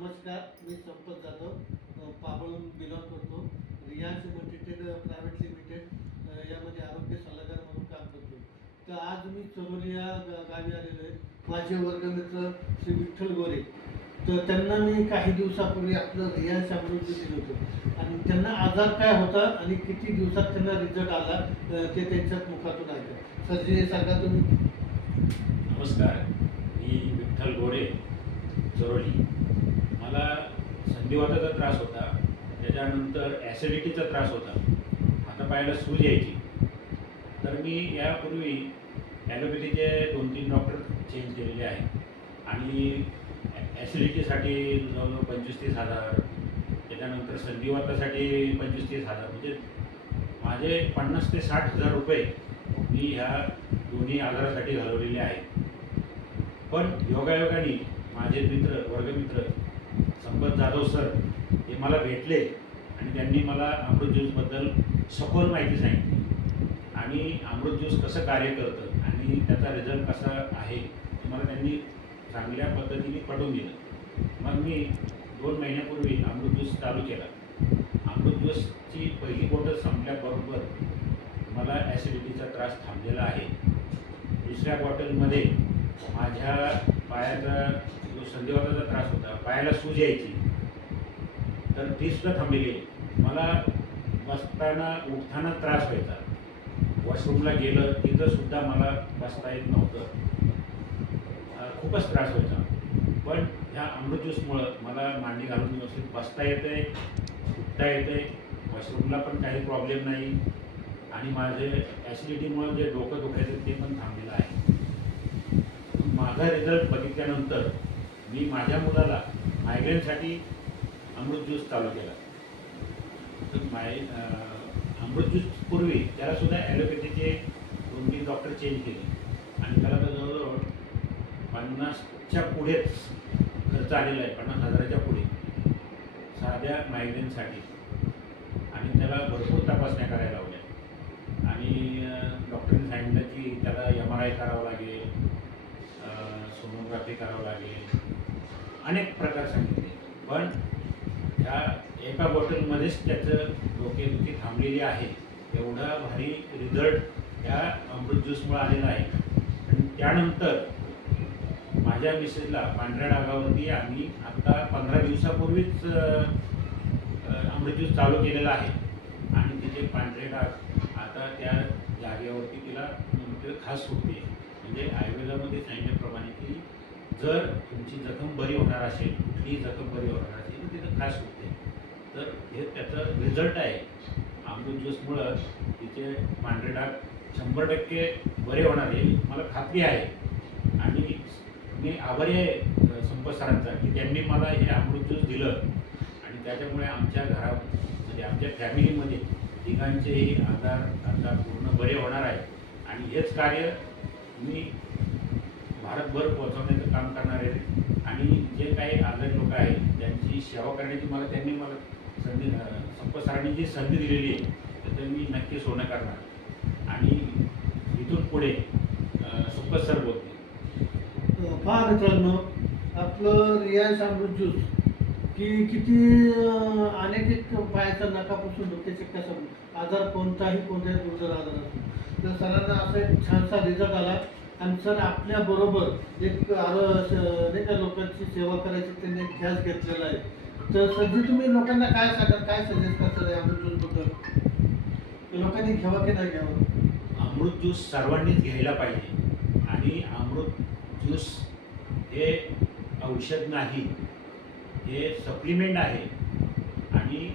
नमस्कार मी संपत जाधव पाबळून पाबळहून बिलॉंग करतो. रियाज लिमिटेड प्रायव्हेट लिमिटेड यामध्ये आरोग्य सल्लागार म्हणून काम करतो. तर आज मी चरोली या गावी आलेलो आहे. माझे वर्गमित्र श्री विठ्ठल गोरे. तर त्यांना मी काही दिवसापूर्वी आपलं रियाज अमृत दिलं होतं. आणि त्यांना आजार काय होता आणि किती दिवसात त्यांना रिझल्ट आला ते त्यांच्याच मुखातून आहे सर जे सांगा तुम्ही. नमस्कार. मी विठ्ठल गोरे चरोली. मला संधिवाताचा त्रास होता. त्याच्यानंतर ॲसिडिटीचा त्रास होता. आता पायाला सूज यायची. तर मी यापूर्वी ॲलोपॅथीचे दोन तीन डॉक्टर चेंज केलेले आहेत. आणि ॲसिडिटीसाठी जवळजवळ पंचवीस तीस हजार त्याच्यानंतर संधिवातासाठी पंचवीस तीस हजार. म्हणजे माझे पन्नास ते साठ हजार रुपये मी ह्या दोन्ही आजारासाठी घालवलेले आहेत. पण योगायोगाने माझे मित्र वर्गमित्र संपत जाधव सर हे मला भेटले आणि त्यांनी मला अमृत ज्यूसबद्दल सखोल माहिती सांगितली. आणि अमृत ज्यूस कसं कार्य करतं आणि त्याचा रिझल्ट कसा आहे हे मला त्यांनी चांगल्या पद्धतीने पटवून दिलं. मग मी दोन महिन्यापूर्वी अमृत ज्यूस चालू केला. अमृत ज्यूसची पहिली बॉटल संपल्याबरोबर मला ॲसिडिटीचा त्रास थांबलेला आहे. दुसऱ्या बॉटलमध्ये माझ्या पायाचा जो संधिवाताचा त्रास होता. पायाला सूज यायची. तर ती सुद्धा थांबलेली आहे मला बसताना उठताना त्रास व्हायचा. वॉशरूमला गेलं तिथं सुद्धा मला बसता येत नव्हतं. खूपच त्रास व्हायचा. पण ह्या अमृत ज्यूसमुळं मला मांडी घालून व्यवस्थित बसता येतंय उठता येतं आहे वॉशरूमला पण काही प्रॉब्लेम नाही. आणि माझे ॲसिडिटीमुळं जे डोकं दुखायचं ते पण थांबलेलं आहे. माझा रिझल्ट बघितल्यानंतर मी माझ्या मुलाला मायग्रेनसाठी अमृत ज्यूस चालू केला. तर माय अमृत ज्यूस पूर्वी त्याला सुद्धा ॲलोपॅथीचे दोन तीन डॉक्टर चेंज केले. आणि त्याला तर जवळजवळ पन्नासच्या पुढेच खर्च आलेला आहे पन्नास हजाराच्या पुढे. साध्या मायग्रेनसाठी आणि त्याला भरपूर तपासण्या करायला लावल्या. आणि डॉक्टरने डॉक्टरांनी सांगितलं की त्याला एम आर आय करावं लागेल सोनोग्राफी करावं लागेल. अनेक प्रकार सांगितले. पण ह्या एका बॉटलमध्येच त्याचं डोकेदुखी थांबलेली आहे. एवढा भारी रिझल्ट या अमृत ज्यूसमुळे आलेला आहे. आणि त्यानंतर माझ्या मिसेसला पांढऱ्या डागावरती आम्ही आत्ता पंधरा दिवसापूर्वीच अमृत ज्यूस चालू केलेला आहे. आणि तिचे पांढरे डाग आता त्या जागेवरती तिला म्हणजे खास सुटते. म्हणजे आयुर्वेदामध्ये सांगितल्याप्रमाणे की जर तुमची जखम बरी होणार असेल कुठलीही जखम बरी होणार असेल तर तिथं खास होते. तर हे त्याचं रिझल्ट आहे. अमृत ज्यूसमुळं तिचे पांढरे डाग शंभर टक्के बरे होणार आहे मला खात्री आहे. आणि मी आभारी आहे अ, संपत सरांचा की त्यांनी मला हे अमृत ज्यूस दिलं. आणि त्याच्यामुळे आमच्या घरा म्हणजे आमच्या फॅमिलीमध्ये तिघांचेही आजार आता पूर्ण बरे होणार आहे. आणि हेच कार्य मी भारतभर पोहोचवण्याचं काम करणार आहे आणि जे काही आजारी लोक आहेत त्यांची सेवा करण्याची मला त्यांनी मला संधी अ, जी संधी दिलेली आहे तर मी नक्की सोनं करणार. आणि इथून पुढे अ, संपत सर बोलतील. मित्रांनो आपलं रियांश अमृत ज्यूस की किती अनेक एक पायाचा नकापासून डोक्याचे कसं आजार कोणताही कोणत्याही दुर्जर आजार असतो तर सरांना असा एक छानसा रिझल्ट आला. आणि सर आपल्या बरोबर एक नाही का लोकांची सेवा करायची त्यांनी एक ध्यास घेतलेला आहे. तर सध्या तुम्ही लोकांना काय सांगाल काय सजेस्ट करता या अमृत ज्यूसबद्दल लोकांनी घ्यावा की नाही घ्यावं अमृत ज्यूस सर्वांनीच घ्यायला पाहिजे. आणि अमृत ज्यूस हे औषध नाही हे सप्लिमेंट आहे. आणि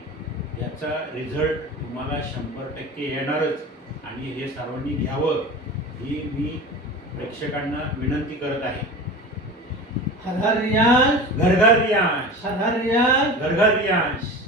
याचा रिझल्ट तुम्हाला शंभर टक्के येणारच. आणि हे सर्वांनी घ्यावं ही मी प्रेक्षकांना विनंती करत आहे. हर हर रियांश घर घर रियांश हर हर रियांश घर घर रियांश